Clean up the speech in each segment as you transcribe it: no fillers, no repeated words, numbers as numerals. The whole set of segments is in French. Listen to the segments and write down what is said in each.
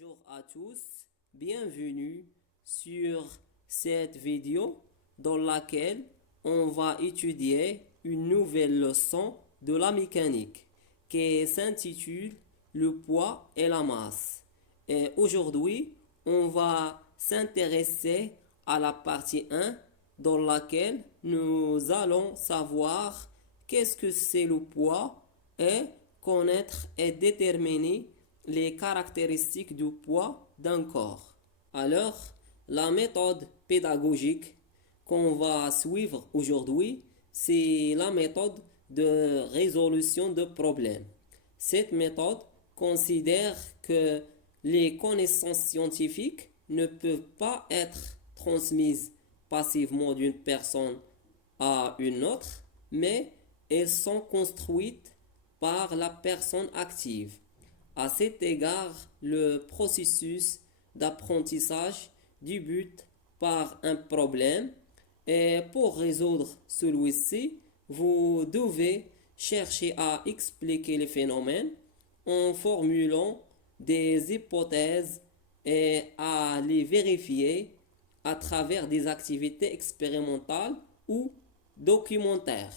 Bonjour à tous, bienvenue sur cette vidéo dans laquelle on va étudier une nouvelle leçon de la mécanique qui s'intitule Le poids et la masse. Et aujourd'hui, on va s'intéresser à la partie 1 dans laquelle nous allons savoir qu'est-ce que c'est le poids et connaître et déterminer les caractéristiques du poids d'un corps. Alors, la méthode pédagogique qu'on va suivre aujourd'hui, c'est la méthode de résolution de problèmes. Cette méthode considère que les connaissances scientifiques ne peuvent pas être transmises passivement d'une personne à une autre, mais elles sont construites par la personne active. À cet égard, le processus d'apprentissage débute par un problème et pour résoudre celui-ci, vous devez chercher à expliquer les phénomènes en formulant des hypothèses et à les vérifier à travers des activités expérimentales ou documentaires.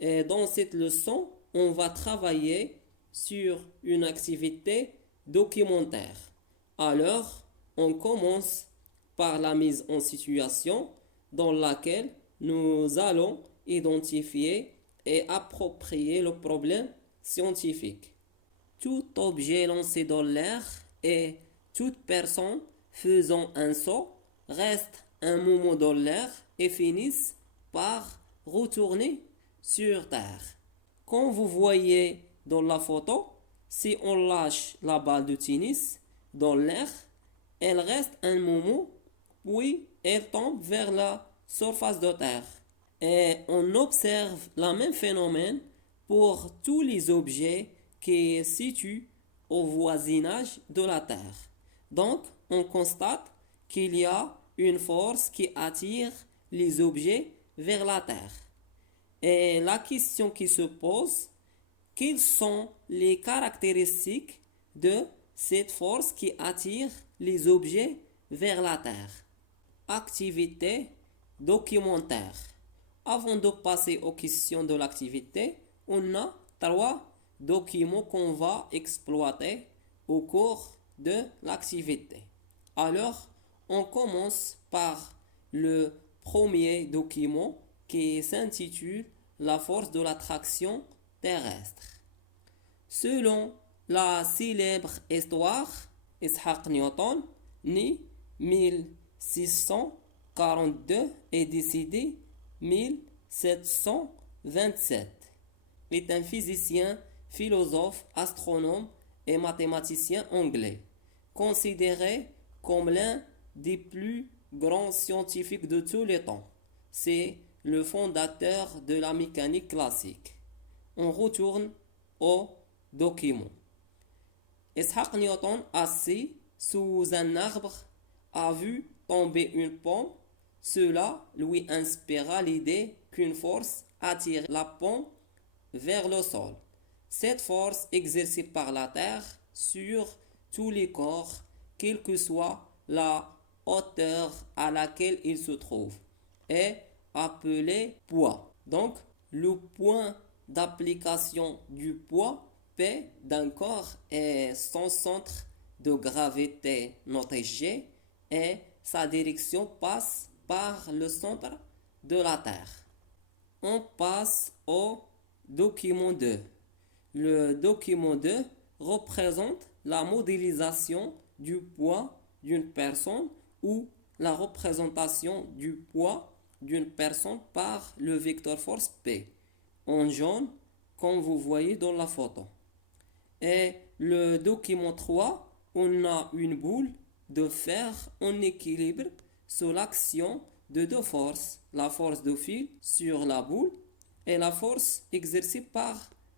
Et dans cette leçon, on va travailler sur une activité documentaire. Alors, on commence par la mise en situation dans laquelle nous allons identifier et approprier le problème scientifique. Tout objet lancé dans l'air et toute personne faisant un saut restent un moment dans l'air et finissent par retourner sur Terre. Quand vous voyez dans la photo, si on lâche la balle de tennis dans l'air, elle reste un moment, puis elle tombe vers la surface de terre. Et on observe le même phénomène pour tous les objets qui se situent au voisinage de la Terre. Donc, on constate qu'il y a une force qui attire les objets vers la Terre. Et la question qui se pose, quelles sont les caractéristiques de cette force qui attire les objets vers la Terre? Activité documentaire. Avant de passer aux questions de l'activité, on a 3 documents qu'on va exploiter au cours de l'activité. Alors, on commence par le premier document qui s'intitule La force de l'attraction terrestre. Selon la célèbre histoire, Isaac Newton, né 1642 et décédé 1727, est un physicien, philosophe, astronome et mathématicien anglais, considéré comme l'un des plus grands scientifiques de tous les temps. C'est le fondateur de la mécanique classique. On retourne au document. Isaac Newton, assis sous un arbre, a vu tomber une pomme. Cela lui inspira l'idée qu'une force attire la pomme vers le sol. Cette force exercée par la Terre sur tous les corps, quelle que soit la hauteur à laquelle il se trouve, est appelée poids. Donc, le point d'application du poids P d'un corps est son centre de gravité noté G et sa direction passe par le centre de la Terre. On passe au document 2. Le document 2 représente la modélisation du poids d'une personne ou la représentation du poids d'une personne par le vecteur force P, en jaune, comme vous voyez dans la photo. Et le document 3, on a une boule de fer en équilibre sous l'action de deux forces, la force de fil sur la boule et la force exercée par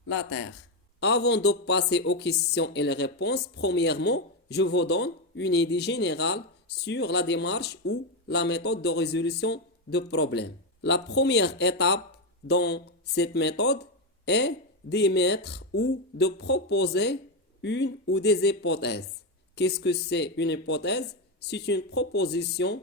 la Terre. Avant de passer aux questions et les réponses, premièrement, je vous donne une idée générale sur la démarche ou la méthode de résolution de problèmes. La première étape dans cette méthode est d'émettre ou de proposer une ou des hypothèses. Qu'est-ce que c'est une hypothèse? C'est une proposition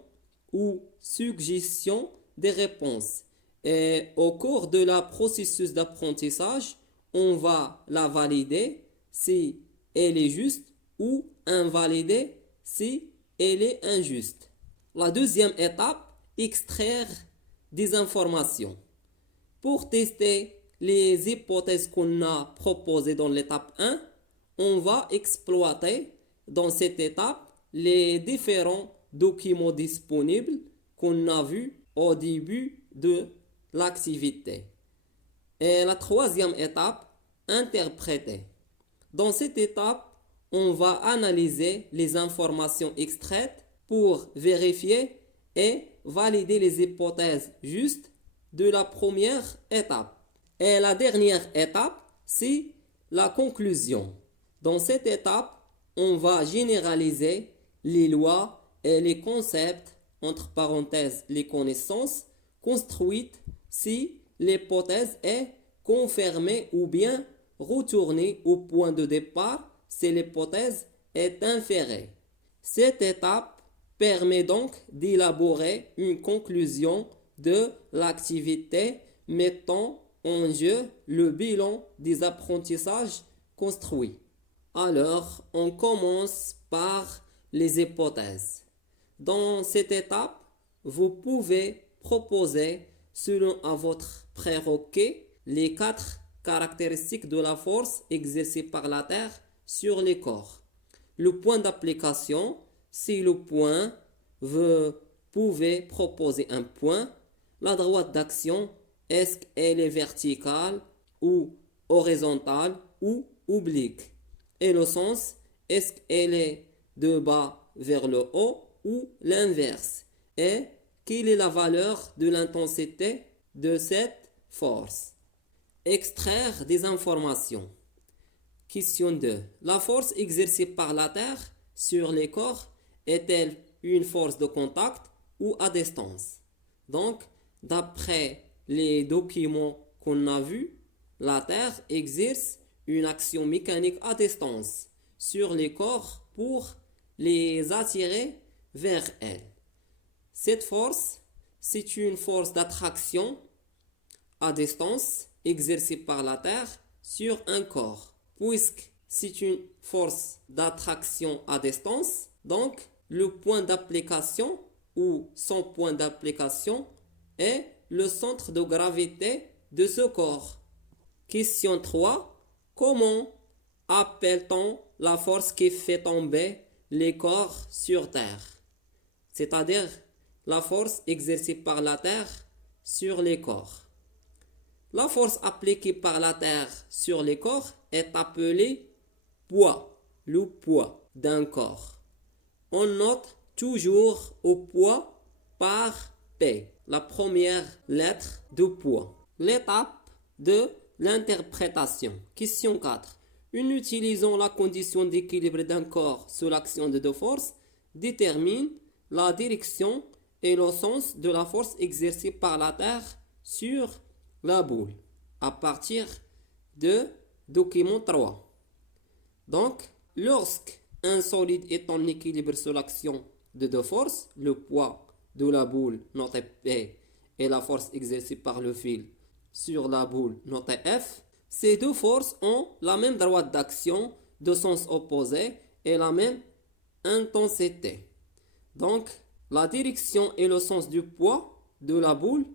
ou suggestion des réponses. Et au cours de la processus d'apprentissage, on va la valider si elle est juste ou invalider si elle est injuste. La deuxième étape, extraire des informations. Pour tester les hypothèses qu'on a proposées dans l'étape 1, on va exploiter dans cette étape les différents documents disponibles qu'on a vus au début de l'activité. Et la troisième étape, interpréter. Dans cette étape, on va analyser les informations extraites pour vérifier et valider les hypothèses justes de la première étape. Et la dernière étape, c'est la conclusion. Dans cette étape, on va généraliser les lois et les concepts, entre parenthèses les connaissances, construites si l'hypothèse est confirmée ou bien retournée au point de départ si l'hypothèse est inférée. Cette étape permet donc d'élaborer une conclusion de l'activité mettant en jeu le bilan des apprentissages construits. Alors, on commence par les hypothèses. Dans cette étape, vous pouvez proposer, selon à votre prérequis, les 4 caractéristiques de la force exercée par la Terre sur les corps. Le point d'application, si le point, vous pouvez proposer un point. La droite d'action, est-ce qu'elle est verticale ou horizontale ou oblique? Et le sens, est-ce qu'elle est de bas vers le haut ou l'inverse? Et quelle est la valeur de l'intensité de cette force? Extraire des informations. Question 2. La force exercée par la Terre sur les corps est-elle une force de contact ou à distance? Donc, d'après les documents qu'on a vus, la Terre exerce une action mécanique à distance sur les corps pour les attirer vers elle. Cette force, c'est une force d'attraction à distance exercée par la Terre sur un corps. Puisque c'est une force d'attraction à distance, donc le point d'application ou son point d'application est le centre de gravité de ce corps. Question 3. Comment appelle-t-on la force qui fait tomber les corps sur Terre? C'est-à-dire la force exercée par la Terre sur les corps. La force appliquée par la Terre sur les corps est appelée poids, le poids d'un corps. On note toujours au poids par P, la première lettre de poids. L'étape de l'interprétation. Question 4. En utilisant la condition d'équilibre d'un corps sous l'action de deux forces, détermine la direction et le sens de la force exercée par la Terre sur la boule à partir de document 3. Donc, lorsque un solide est en équilibre sous l'action de deux forces, le poids de la boule noté P et la force exercée par le fil sur la boule notée F, ces deux forces ont la même droite d'action de sens opposé et la même intensité. Donc, la direction et le sens du poids de la boule,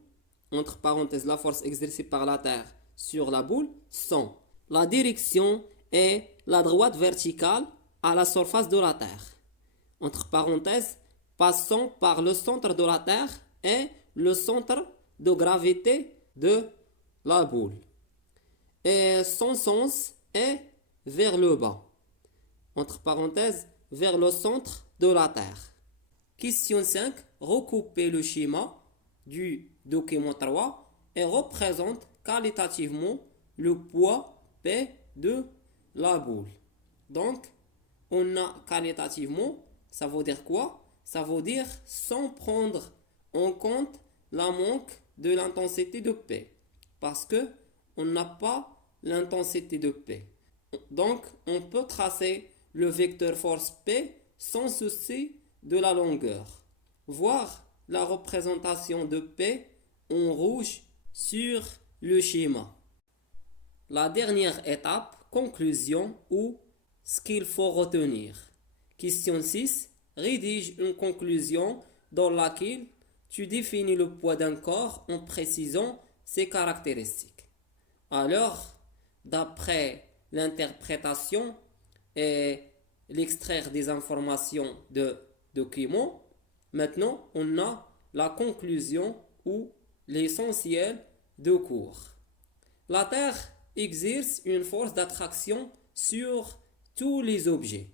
entre parenthèses la force exercée par la Terre sur la boule, sont la direction et la droite verticale à la surface de la Terre, entre parenthèses passant par le centre de la Terre et le centre de gravité de la boule. Et son sens est vers le bas, entre parenthèses vers le centre de la Terre. Question 5. Recoupez le schéma du document 3 et représente qualitativement le poids P de la boule. Donc, on a qualitativement, ça veut dire quoi? Ça veut dire sans prendre en compte la manque de l'intensité de P. Parce que on n'a pas l'intensité de P. Donc, on peut tracer le vecteur force P sans souci de la longueur. Voir la représentation de P en rouge sur le schéma. La dernière étape, conclusion ou ce qu'il faut retenir. Question 6. Rédige une conclusion dans laquelle tu définis le poids d'un corps en précisant ses caractéristiques. Alors, d'après l'interprétation et l'extraire des informations de documents, maintenant on a la conclusion ou l'essentiel de cours. La Terre exerce une force d'attraction sur tous les objets.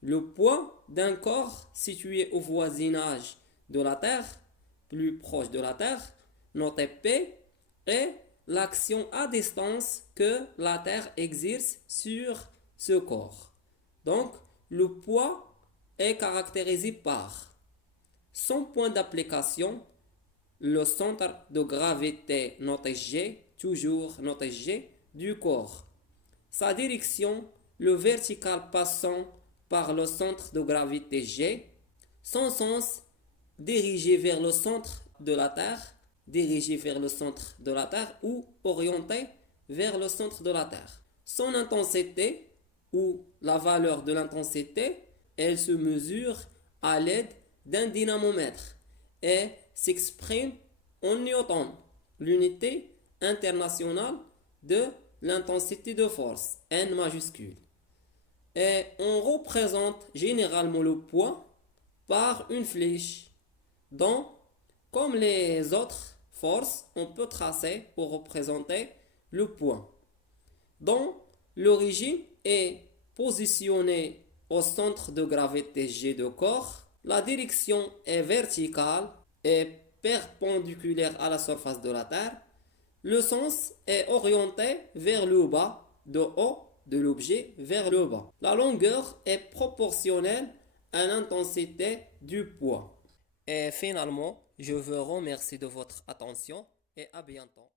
Le poids d'un corps situé au voisinage de la Terre, plus proche de la Terre, noté P, est l'action à distance que la Terre exerce sur ce corps. Donc, le poids est caractérisé par son point d'application, le centre de gravité noté G, toujours noté G, du corps. Sa direction, le vertical passant par le centre de gravité G. Son sens, dirigé vers le centre de la Terre, ou orienté vers le centre de la Terre. Son intensité ou la valeur de l'intensité, elle se mesure à l'aide d'un dynamomètre et s'exprime en newton, l'unité internationale de l'intensité de force, N majuscule. Et on représente généralement le poids par une flèche dont, comme les autres forces, on peut tracer pour représenter le poids, dont l'origine est positionnée au centre de gravité G de corps. La direction est verticale et perpendiculaire à la surface de la Terre. Le sens est orienté vers le bas, de haut de l'objet vers le bas. La longueur est proportionnelle à l'intensité du poids. Et finalement, je vous remercie de votre attention et à bientôt.